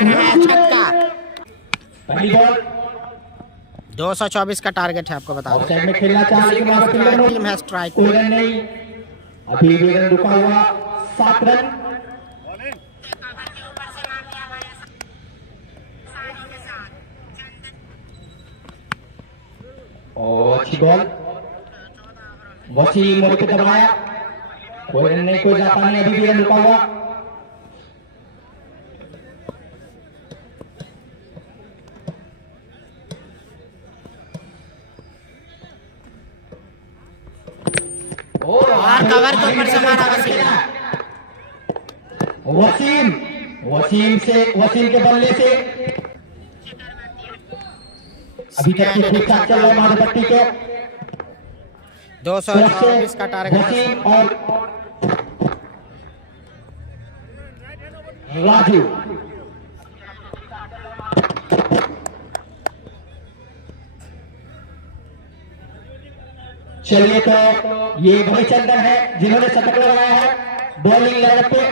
है छक्का। पहली बॉल 224 का टारगेट है आपको बता ऑफ साइड में खेलना चाह रही है टीम है स्ट्राइक। कोई रन नहीं, अभी भी रन रुका हुआ 7 रन। और अच्छी बॉल वसीम मोड़ के दबाया, कोई रन नहीं, कोई जाता नहीं, अभी भी रन रुका हुआ। और कवर के ऊपर से मारा वसीम, वसीम के बल्ले से अभी तक ठीक ठाक चल रहा है माधवपट्टी के। 224 का टारगेट है। वसीम और राजू, चलिए तो ये भविचंदन है जिन्होंने शतक लगाया है बॉलिंग लाइन पे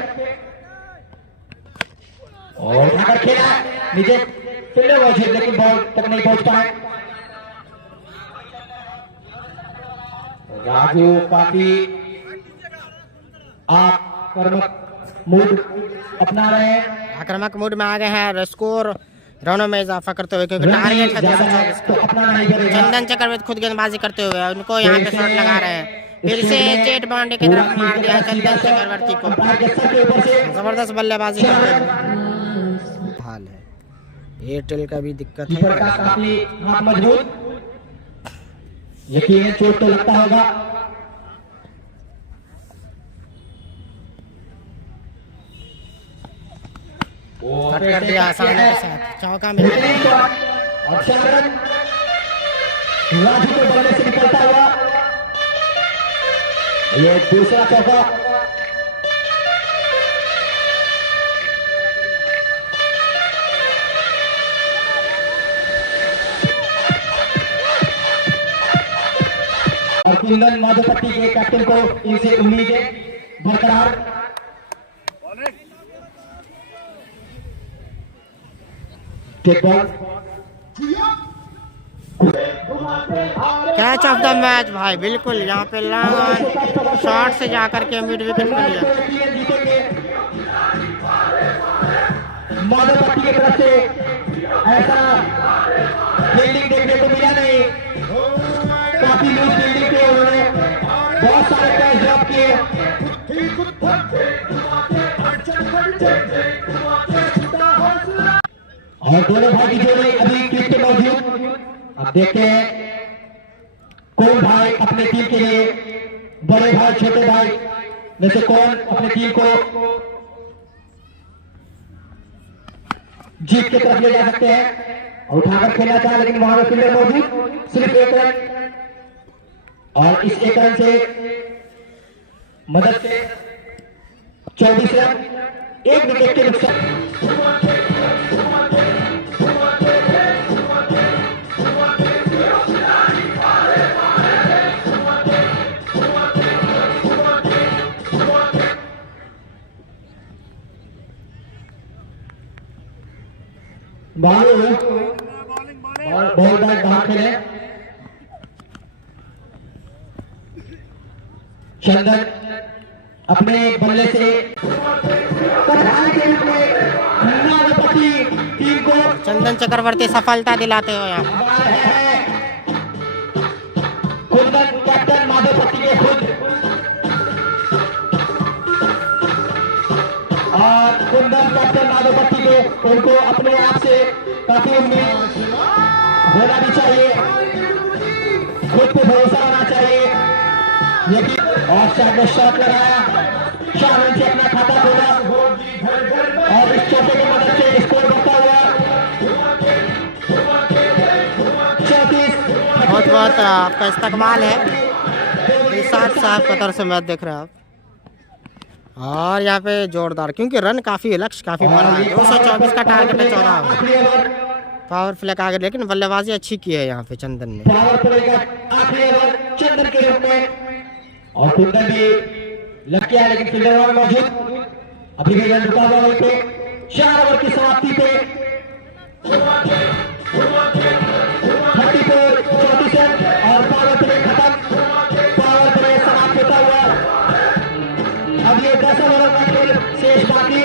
और उठाकर खेला नीचे फील्डर वॉच, लेकिन बॉल तक नहीं पहुंच पाए। राजू काफी आक्रामक मूड अपना रहे हैं, आक्रामक मूड में आ गए हैं। स्कोर रनों में इजाफा करते हुए क्योंकि टारगेट है 224 तो अपना नहीं करेगा। चंदन चक्रवर्ती खुद गेंदबाजी करते हुए उनको यहाँ पे शॉट लगा रहे हैं। फिर से चेट बाउंड्री की तरफ मार दिया चंदन चक्रवर्ती को। जबरदस्त बल्लेबाजी करते हुए हाल है। एयरटेल का भी दिक्कत है। काफी हाथ मजबूत, यकीन चोट तो लगता होगा। कट कर दिया आसानी के साथ, चौका मिल गया। और 4 रन राजू के बल्ले से निकलता हुआ ये दूसरा चौका। और कुंदन माधवपट्टी के कैप्टन को इनसे उम्मीदें बरकरार। कैच ऑफ द मैच भाई, बिल्कुल यहाँ पे लॉन्ग शॉट से जाकर के मिड विकेट पे लिया। माधवपट्टी की तरफ से ऐसा फील्डिंग देखने को मिला नहीं, काफी लूज फील्डिंग के उन्होंने बहुत सारे कैच ड्रॉप किए। और दोनों भाई की जोड़ी अभी क्रीज पे मौजूद। अब देखते हैं कौन भाई अपने टीम के लिए, बड़े भाई छोटे भाई में से कौन अपने टीम को जीत की तरफ ले जा सकते हैं। और उठाकर खेलना चाहे लेकिन वहां पर फील्डर मौजूद, सिर्फ 1 रन और इस 1 रन से मदद से 24 रन, 1 विकेट के नुकसान। बॉल बैक बाहर खेले, चंदन अपने बल्ले से टीम को चंदन चक्रवर्ती सफलता दिलाते हुए यहाँ कुंदन कैप्टन माधवपट्टी के खुद, और कुंदन कैप्टन माधवपट्टी के उनको अपने आप से काफी उम्मीद होना भी चाहिए, खुद पे भरोसा होना चाहिए। लेकिन ऑफ साइड में शॉट लगाया, शामिल से अपना खाता खोला और इस चौके की मदद से स्कोर बढ़ता हुआ 34। बहुत बहुत आपका इस्तकबाल है। इरशाद साहब कतर से मैच देख रहे हैं आप। और यहाँ पे जोरदार, क्योंकि रन काफी, लक्ष्य काफी बड़ा है। 224 का टारगेट है, 14 पावर प्ले का आगे, लेकिन बल्लेबाजी अच्छी की है यहाँ पे चंदन ने। पावर प्ले का आखिरी ओवर चंदन के रूप में, और कुंदन भी लग गया लेकिन फील्डर मौजूद, अभी भी रन रुका हुआ वहीं पे। 4 ओवर की समाप्ति पे 34 34 रन और पावर प्ले खत्म। पावर प्ले समाप्त होता हुआ अब ये 10 ओवर का खेल शेष बाकी।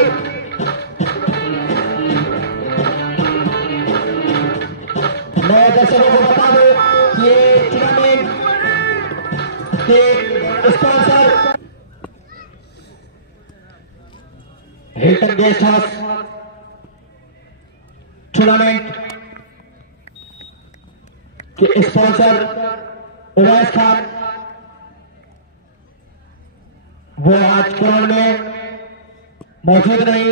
मैं दर्शकों को बता दूं कि ये टूर्नामेंट के sponsor Hilton guest house tournament के स्पॉन्सर उवैस खान वो आज ग्राउंड में मौजूद नहीं।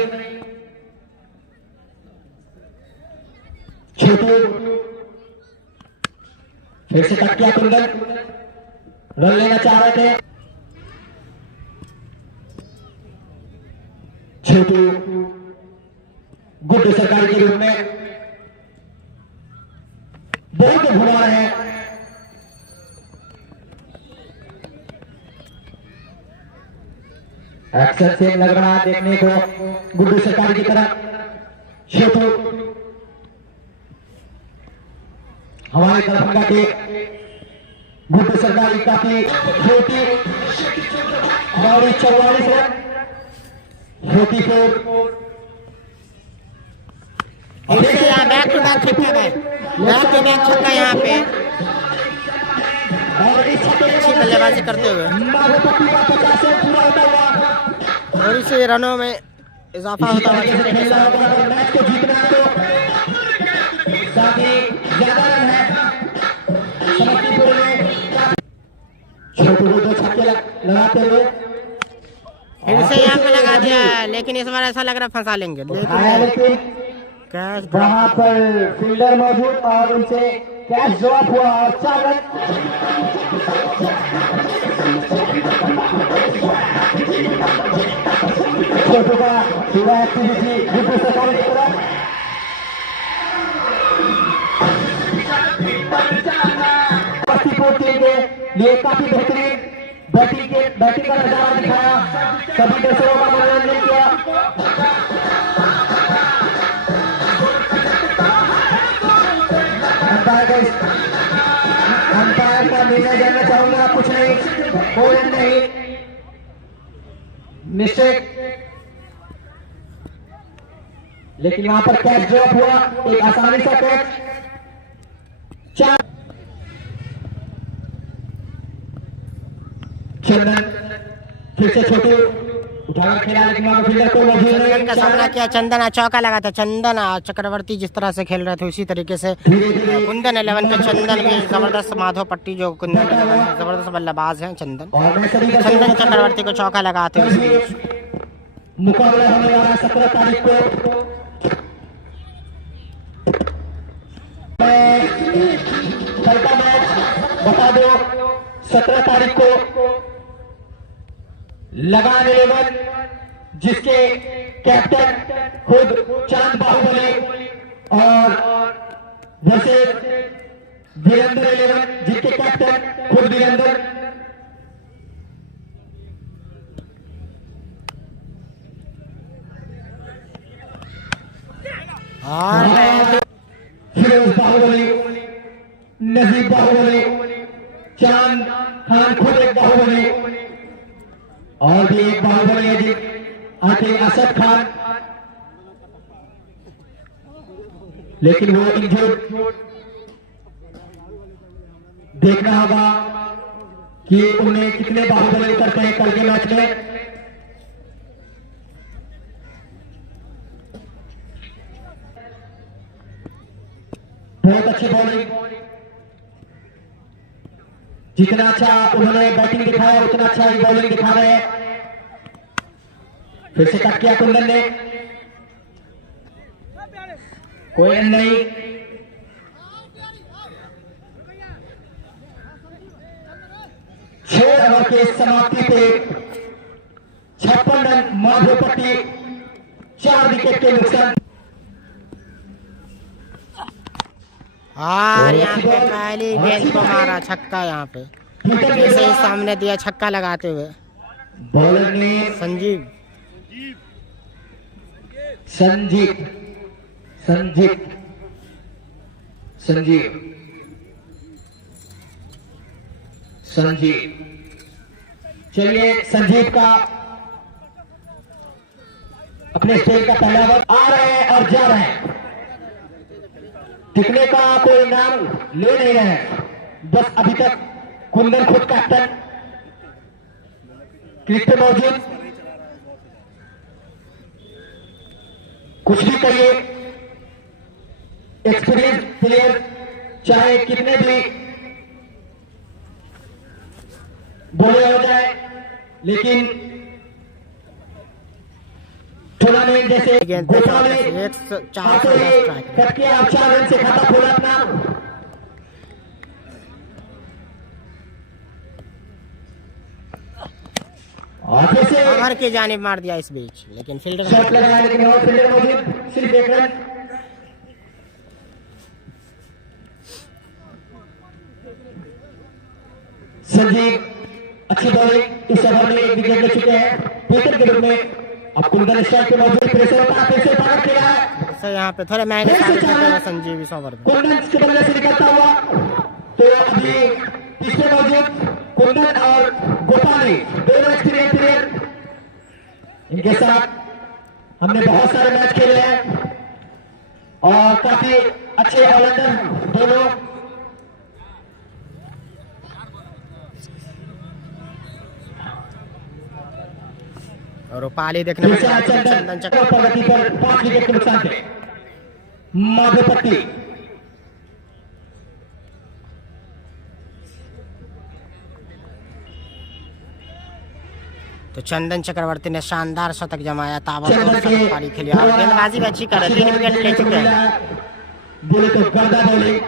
छोटू फिर से टक्किया कुंदन रन लेना चाह रहे थे। छोटू गुड्डू सरकारी के रूप में बहुत घुमा रहे हैं। एक्शन से लग रहा है देखने को गुड्डू सरकारी की तरफ। छोटू हमारे दरभंगा के गुड्डू सरकारी काफी छोटी 44 रन 44। देखिए यहाँ बैक टू बैक छक्का है, बैक टू बैक छक्का यहाँ पे अच्छी बल्लेबाजी करते हुए और इसे रनों में इजाफा होता हुआ मैच को जीतना है तो ज्यादा रन है। समस्तीपुर में छोटू को 2 छक्के लगाते हुए फिर से यहाँ पे लगा दिया, लेकिन इस बार ऐसा लग रहा है फंसा लेंगे। लेकिन कैच वहां पर फील्डर मौजूद और उनसे कैच ड्रॉप हुआ और 4 रन। छोटू का पूरा एक्टिविटी गुड्डू सरकारी की तरफ। समस्तीपुर टीम के लिए काफी बेहतरीन बैटिंग का नजारा दिखाया, सभी दर्शकों का मनोरंजन किया। अंपायर का निर्णय जानना चाहूंगा। कुछ नहीं, कोई नहीं, मिस्टेक। लेकिन वहां पर कैच ड्रॉप हुआ, एक आसानी सा कैच। 4 चंदन फिर से छोटू उठाकर खेला, लेकिन वहां फील्डर को चंदन का सामना किया। चंदन चौका लगा था। चंदन चक्रवर्ती जिस तरह से खेल रहे थे उसी तरीके से कुंदन 11 पे चंदन भी जबरदस्त माधव पट्टी जो कुंदन 11 जबरदस्त बल्लेबाज हैं। चंदन चक्रवर्ती को चौका लगाते हुए मुकाबला होने वाला 17 तारीख को। कल का मैच बता दो 17 तारीख को लगान 11 जिसके कैप्टन खुद चांद बाहुबली और वैसे वीरेंद्र 11 जिसके कैप्टन खुद वीरेंद्र। और फिरोज बाहुबली, नजीब बाहुबली, चांद खान खुद एक बाहुबली और भी एक बाहुबली है जी आते असद खान, लेकिन वो इंजर्ड। देखना होगा कि उन्हें कितने बाहुबली करते हैं कल के मैच में। बहुत अच्छी बॉलिंग, जितना अच्छा उन्होंने बैटिंग दिखाया उतना अच्छा ही बॉलिंग दिखा रहे हैं। फिर से कट किया कुंदन ने, कोई रन नहीं। छह ओवर के समाप्ति पे 56 रन माधव पट्टी, 4 विकेट के नुकसान। और यहाँ पे पहली गेंद को मारा छक्का, यहाँ पे जैसे ही सामने दिया छक्का लगाते हुए बॉलर ने संजीव संजीव संजीव संजीव संजीव। चलिए संजीव का अपने स्टेज का पहला ओवर आ रहे हैं और जा रहे हैं। टिकने का कोई नाम ले नहीं रहे हैं। बस अभी तक कुंदन खुद कैप्टन क्रीज पे मौजूद। कुछ भी करिए, एक्सपीरियंस प्लेयर चाहे कितने भी बोले हो जाए, लेकिन टूर्नामेंट जैसे गोपाल ने कट के आप 4 रन से खाता खोला अपना। आगे से कवर की जानिब मार दिया इस बीच, लेकिन फील्डर शॉट लगाया, लेकिन और फील्डर मौजूद, सिर्फ 1 रन। संजीव अच्छी बॉलिंग, इस ओवर में 1 विकेट ले चुके हैं विकेट के रूप में। अब कुंदन स्ट्राइक पे मौजूद, प्रेशर होता है, प्रेशर पकड़ के रहा है। से यहाँ पे थोड़े महंगे साबित होते हैं संजीव इस ओवर में। कुंदन के बल्ले से निकलता हुआ, तो अभी तीसरे मौजूद कुंदन और गोपाली, दोनों एक्सपीरियंस प्लेयर। इनके साथ हमने बहुत सारे मैच खेले हैं और काफी अच्छे ऑलराउंडर दोनों। और रूपाली देखने में चंदन चक्र प्रगति पर 5 विकेट के नुकसान थे। माधोपति तो चंदन चक्रवर्ती ने शानदार शतक जमाया, ताबड़तोड़ शतक पारी खेली और गेंदबाजी भी अच्छी कर रहे, 3 विकेट ले चुके हैं। बोले तो गर्दा बॉलिंग,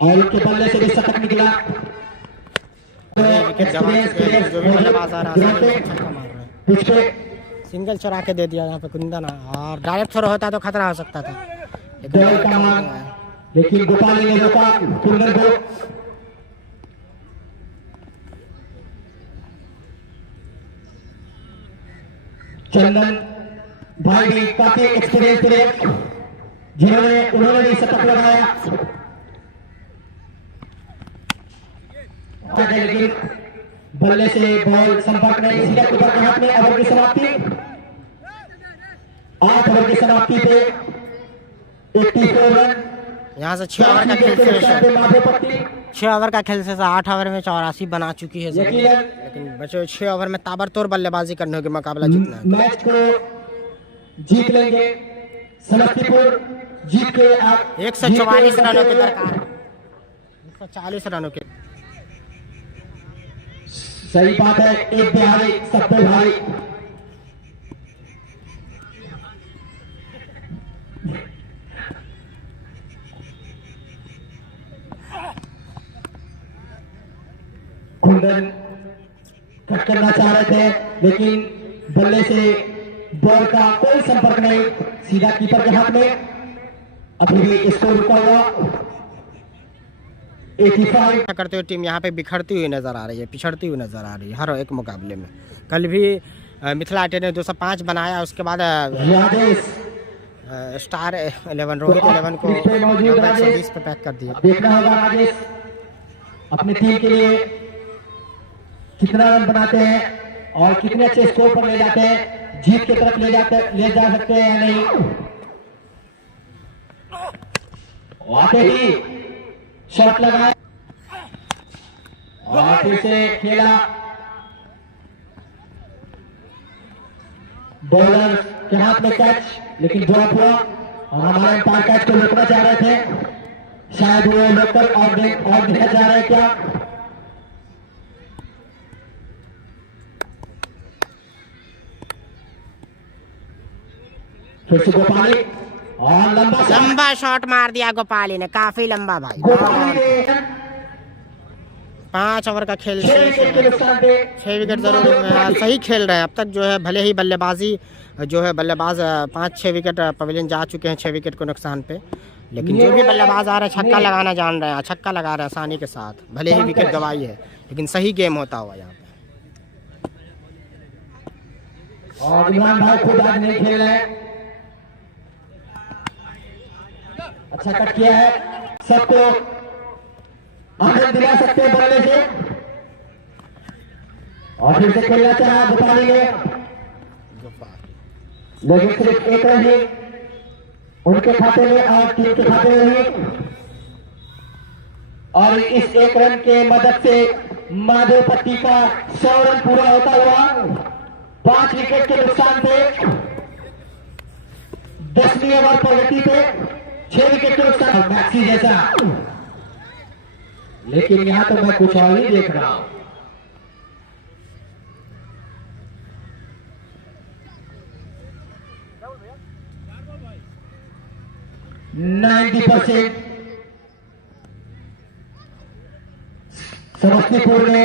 और उनके बल्ले से भी शतक निकला। विकेट जमा चुके हैं, जो भी बल्लेबाज आ रहा है छक्का मार रहे हैं। सिंगल चुरा के दे दिया यहाँ पे कुंदन, और डायरेक्ट थ्रो होता तो खतरा हो सकता था, लेकिन गोपाली ने रोका कुंदन को। चंदन भाई भी काफी एक्सपीरियंस प्लेयर, उन्होंने भी शतक लगाया, लेकिन बल्ले से बॉल संपर्क नहीं, सीधा ऊपर के हाथ में। ओवर की समाप्ति, 8 ओवर की समाप्ति पे 84 रन। यहाँ से 6 ओवर का खेल से 6 ओवर का खेल से 8 ओवर में 84 बना चुकी है, लेकिन बचे 6 ओवर में ताबड़तोड़ बल्लेबाजी करने होगी, मुकाबला जीतना है। मैच को जीत लेंगे, समस्तीपुर जीत के 144 रनों की दरकार, 140 रनों के। सही बात है, एक बिहारी सब पे भारी। कुंदन कट करना चाह रहे थे, लेकिन बल्ले से बॉल का कोई संपर्क नहीं, सीधा कीपर के हाथ में। अभी भी स्कोर रुका हुआ 85। करते हुए टीम यहाँ पे बिखरती हुई नजर आ रही है, पिछड़ती हुई नजर आ रही है हर एक मुकाबले में। कल भी मिथिला आईटी ने 205 बनाया, उसके बाद स्टार 11 रोहित 11 को 120 पे पैक कर दिया। देखना होगा राजेश अपनी टीम के लिए कितना रन बनाते हैं और कितने अच्छे स्कोर पर ले जाते हैं, जीत की तरफ ले जा सकते हैं या नहीं। आते ही शॉट लगाया और फिर से खेला, बॉलर के हाथ में कैच, लेकिन ड्रॉप हुआ और हमारे अंपायर कैच को रोकना चाह रहे थे, शायद वो लोकल और देखना चाह रहे हैं क्या। फिर से गोपाली और लंबा शॉट मार दिया गोपाली ने, काफी लंबा भाई। 5 ओवर का खेल, 6 विकेट जरूर सही खेल रहे हैं अब तक जो है। भले ही बल्लेबाजी जो है, बल्लेबाज 5-6 विकेट पवेलियन जा चुके हैं 6 विकेट को नुकसान पे, लेकिन जो भी बल्लेबाज आ रहे हैं छक्का लगाना जान रहे हैं, छक्का लगा रहे हैं आसानी के साथ। भले ही विकेट गवाई है, लेकिन सही गेम होता हुआ यहाँ पे। और इमरान भाई खुद आज नहीं खेल रहे हैं। अच्छा कट किया है, सबको आनंद दिला सकते हैं बल्ले से। और फिर से खेलना चाहा गोपाली ने, लेकिन सिर्फ एक रन ही उनके खाते में और टीम के खाते में ही। और इस एक रन के मदद से माधोपट्टी का 100 रन पूरा होता हुआ 5 विकेट के नुकसान पे 10वीं ओवर पर गति पे 6 विकेट के नुकसान मैक्सी जैसा। लेकिन यहां तो मैं कुछ और ही देख रहा हूं। समस्तीपुर ने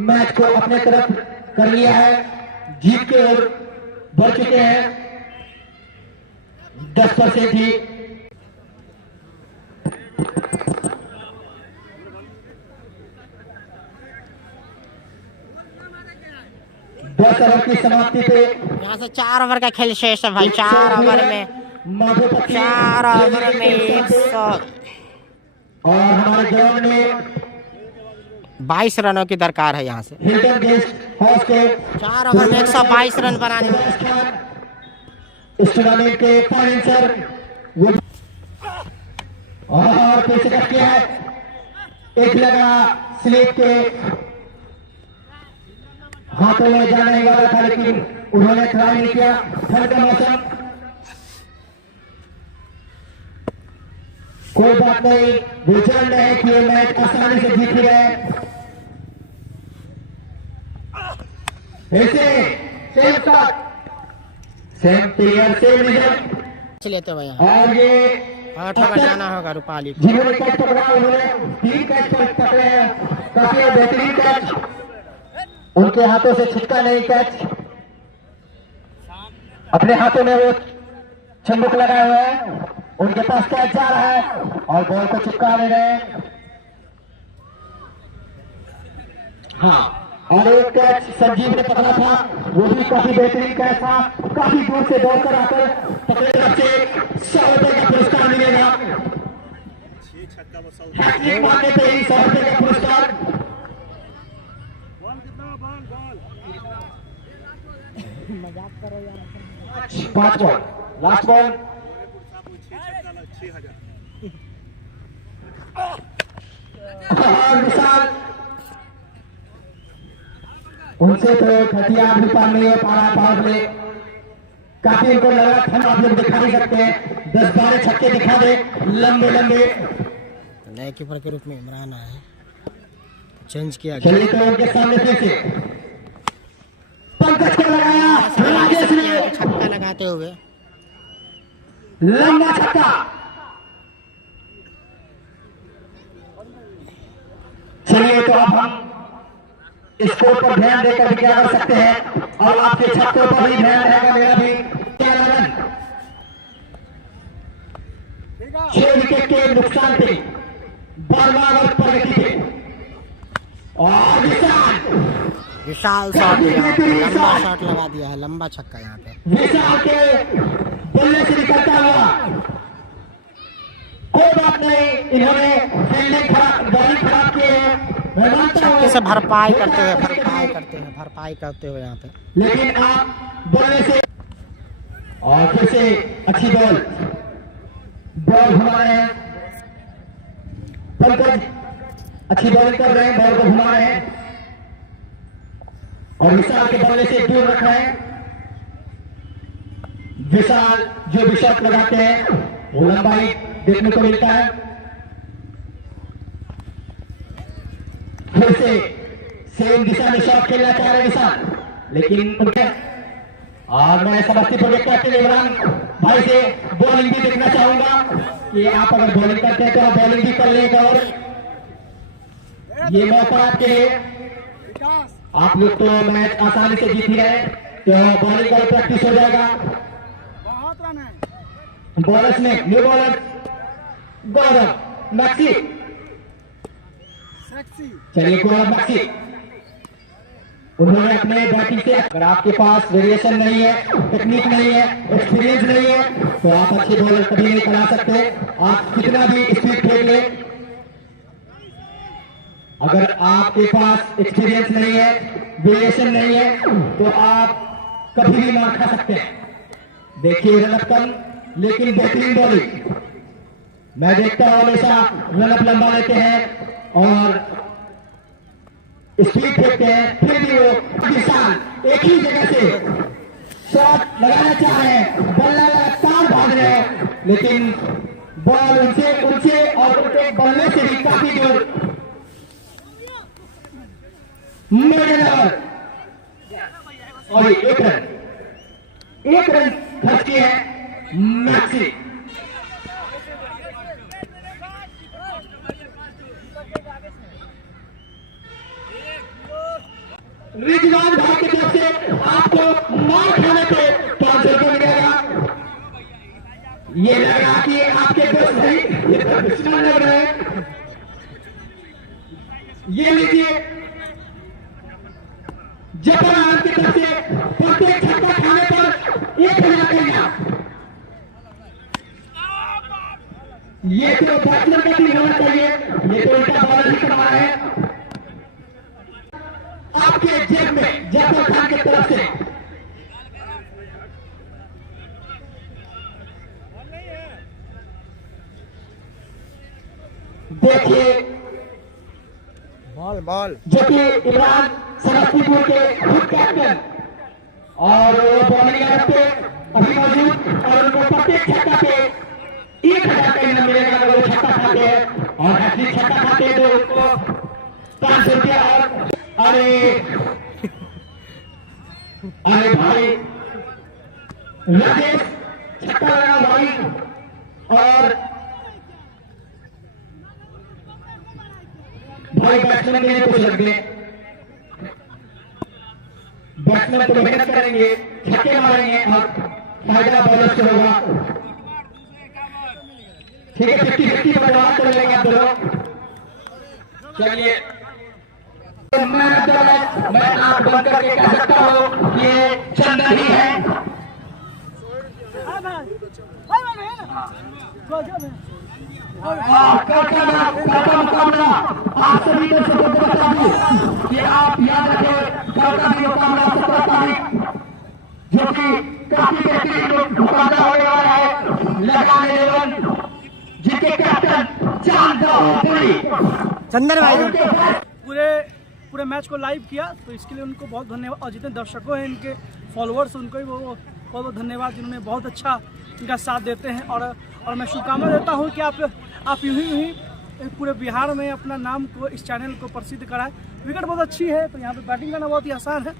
मैच को अपने तरफ कर लिया है, जीत के ओर बढ़ चुके हैं 10% ही। दस ओवर की समाप्ति पे यहाँ से 4 ओवर का खेल शेष है भाई। 4 ओवर में 4 ओवर में 100 और हमारे ग्राउंड में 22 रनों की दरकार है यहाँ से। हिल्टन गेस्ट हाउस के 4 ओवर में 122 रन बनाने हैं। इस टूर्नामेंट के फाइनेंसर और फिर से कट किया है, एक लगा स्लिप के हाथों में जाने वाला था, लेकिन उन्होंने ट्राई नहीं किया। ठंड का मौसम, कोई बात नहीं, विचरण है कि ये मैच आसानी से जीत गए। सेम प्लेयर सेम रिजल्ट लेते हुए यहाँ और ये 8 ओवर जाना होगा रूपाली को। जिन्होंने कैच पकड़ा उन्होंने 3 कैच पकड़े हैं, काफी बेहतरीन कैच, उनके हाथों से छिटका नहीं कैच, अपने हाथों में वो चंबुक लगाए हुए हैं, उनके पास कैच जा रहा है और बॉल को चिपका ले रहे हैं। हाँ, और एक कैच संजीव ने पकड़ा था, वो भी काफी बेहतरीन कैच था, काफी दूर से दौड़कर आकर पकड़े तरफ से 100 रुपए का पुरस्कार मिलेगा। हैट्रिक मारने पे ही 100 रुपए का पुरस्कार। 5 बॉल, लास्ट बॉल। विशाल उनसे तो हथियार भी पार नहीं हो पा रहा पावर प्ले, काफी उनको लगा था। आप लोग दिखा नहीं सकते हैं, 10-12 छक्के दिखा दे लंबे लंबे। नए कीपर के रूप में इमरान आए, चेंज किया चलिए तो उनके सामने फिर से पंकज को लगाया, राजेश ने छक्का लगाते हुए लंबा छक्का। चलिए तो अब हम स्कोर पर ध्यान देकर भी क्या कर सकते हैं और आपके छक्कों पर भी ध्यान रहेगा मेरा भी। 11 रन 6 विकेट के नुकसान पे 12वां ओवर पर गति पे और विशाल शॉट, लंबा शॉट लगा दिया है, लंबा छक्का यहाँ पे विशाल के बल्ले से निकलता हुआ। कोई बात नहीं, इन्होंने फील्डिंग खराब, बॉलिंग खराब की है, छक्के से भरपाई करते हुए यहाँ पे। लेकिन आप बल्ले से और फिर से अच्छी बॉल घुमा रहे हैं, पंकज अच्छी बॉलिंग कर रहे हैं, बॉल को घुमा रहे हैं और विशाल के बल्ले से दूर रख रहे हैं। विशाल जो भी शॉट लगाते हैं वो लंबाई देखने को मिलता है। फिर से सेम दिशा में शॉट खेलना चाह रहे विशाल, लेकिन उनके और मैं समस्तीपुर के कैप्टन इमरान भाई से बॉलिंग भी देखना चाहूंगा कि आप अगर बॉलिंग करते हैं तो आप बॉलिंग भी कर लेगा और ये मौका आपके लिए। आप लोग तो मैच आसानी से जीत ही रहे, तो बॉलिंग का प्रैक्टिस हो जाएगा। बॉलर्स में न्यू बॉलर गौरव मैक्सी, चलिए गौरव मैक्सी उन्होंने अपने बैटिंग से, अगर आपके पास वेरिएशन नहीं है, टेक्निक नहीं है, एक्सपीरियंस नहीं है, तो आप अच्छे बॉलर कभी नहीं करा सकते। आप कितना भी स्पीड फेंक ले, अगर आपके पास एक्सपीरियंस नहीं है, वेरिएशन नहीं है, तो आप कभी भी मार खा सकते हैं। देखिए रनअप कम, लेकिन बेहतरीन बॉलिंग। मैं देखता हूं हमेशा रनअप लंबा लेते हैं और स्पीड फेंकते हैं, फिर भी वो विशाल एक ही जगह से शॉट लगाना चाह रहे हैं, बल्ला लगातार भाग रहे हैं, लेकिन बॉल उनसे और उनके बल्ले से भी काफी दूर। और एक रन खर्च किए हैं मैक्सी। रिजवान भाई की तरफ से आपको मार खाने पे 500 रुपये मिलेगा। ये लग रहा कि आपके दोस्त नहीं, ये तो दुश्मन लग रहे हैं। ये लीजिए जफर की तरफ से प्रत्येक छक्का खाने पर 1000 का इनाम। ये तो बैट्समैन का भी होना चाहिए, ये तो उल्टा बॉलर ही करवा रहे हैं। आपके जेब में जफर खान की तरफ से देखिए बॉल जो कि इमरान समस्तीपुर के खुद कैप्टन और वो बॉलिंग पे अभी मौजूद, और उनको प्रत्येक छक्का पे 1000 का इनाम मिलेगा अगर वो छक्का खाते हैं, और ऐसी छक्का खाते हैं तो उनको 500 रुपया। और अरे भाई राजेश छक्का लगा भाई, और भाई बैट्समैन ने कुछ रख दिए, बैट्समैन तो मेहनत करेंगे, छक्के मारेंगे और फायदा बॉलर से होगा। ठीक है, 50-50 पर बात कर लेंगे आप दोनों। चलिए मैं आंख बंद करके कह सकता हूँ कि ये चंदन ही है। का मुकाबला आप सभी दर्शकों को बता दूं कि आप याद रखें, कल का भी मुकाबला 17 तारीख, जो कि काफी बेहतरीन मुकाबला होने वाला है। लगाने लेवन जिनके कैप्टन चांद चंदन भाई पूरे मैच को लाइव किया, तो इसके लिए उनको बहुत धन्यवाद। और जितने दर्शकों हैं, इनके फॉलोअर्स, उनको भी बहुत बहुत धन्यवाद, जिन्होंने बहुत अच्छा इनका साथ देते हैं। और मैं शुभकामना देता हूँ कि आप यूं ही पूरे बिहार में अपना नाम को, इस चैनल को प्रसिद्ध कराएं। विकेट बहुत अच्छी है, तो यहाँ पे बैटिंग करना बहुत ही आसान है।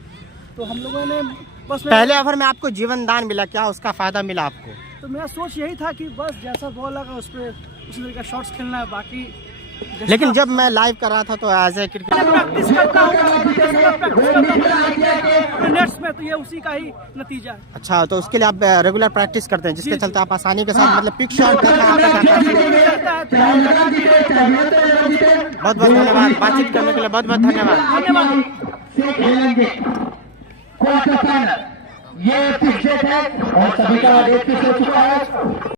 तो हम लोगों ने बस पहले ओवर में आपको जीवन दान मिला, क्या उसका फायदा मिला आपको? तो मेरा सोच यही था कि बस जैसा बॉल लगा उस पर उसी तरीके का शॉट्स खेलना है। बाकी लेकिन जब मैं लाइव कर रहा था तो एज ए क्रिकेट प्रैक्टिस करता हूँ नेट्स में, तो ये उसी का ही नतीजा है। अच्छा, तो उसके लिए आप रेगुलर प्रैक्टिस करते हैं, जिसके चलते आप आसानी के साथ मतलब पिक शॉट बहुत बहुत धन्यवाद। बातचीत करने के लिए बहुत बहुत धन्यवाद। ये पिच है और सभी का डेट फिक्स हो चुका है।